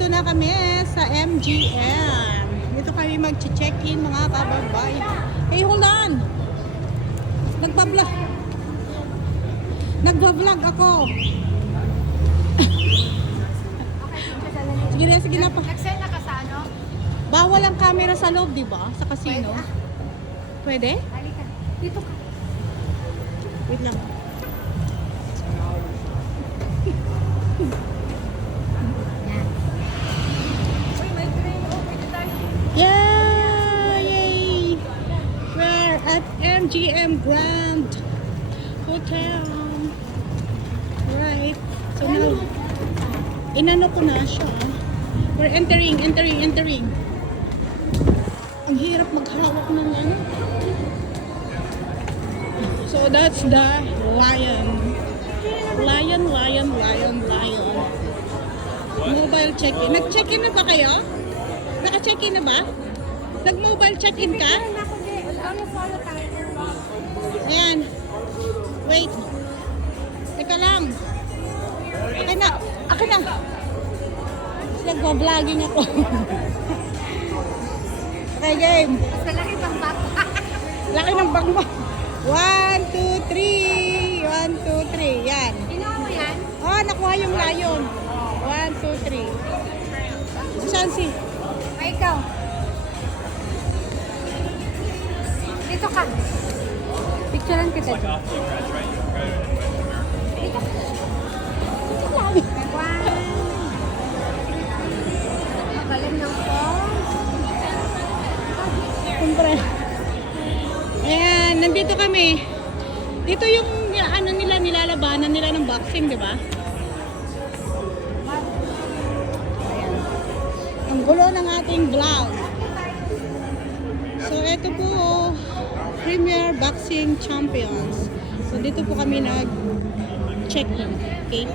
Nandito na kami sa MGM. Dito kami mag-check-in mga kababayan. Hey, hold on! Nagbablog ako. Sige na pa. Nag-send na ka sa ano? Bawal ang camera sa loob, di ba? Sa casino. Pwede? Halika. Dito ka. Wait lang. Yan. Uy, may train. Oh, pwede tayo. Yay! We're at MGM Grand Hotel. Right. So now, inano ko na siya. We're entering. Ang hirap maghawak ng ano. So that's the lion. Lion. Mobile check-in. Nag-check-in na ba kayo? Naka-check-in na ba? Nag-mobile check-in ka? Ano follow tayo? Ayan. Wait. Teka lang. Akin na. Nagpa-vlogging ako. Okay, game. Mas malaki pang back. Laki ng bag mo. 1, 2, 3. 1, 2, 3. Yan. Ginawa mo yan? Oh, nakuha yung lion. 1, 2, 3. Saan si? Ay, ikaw. Dito ka. Picturean kita dyan. Dito ka. Dito lang. Wow. Magaling ng phone. Siyempre. Ayan, nandito kami. Dito yung ano nila, nilalabanan nila ng boxing, di ba? Ayan. Ang gulo ng ating vlog. So, ito po, Premier Boxing Champions. So, dito po kami nag-check-in. Okay?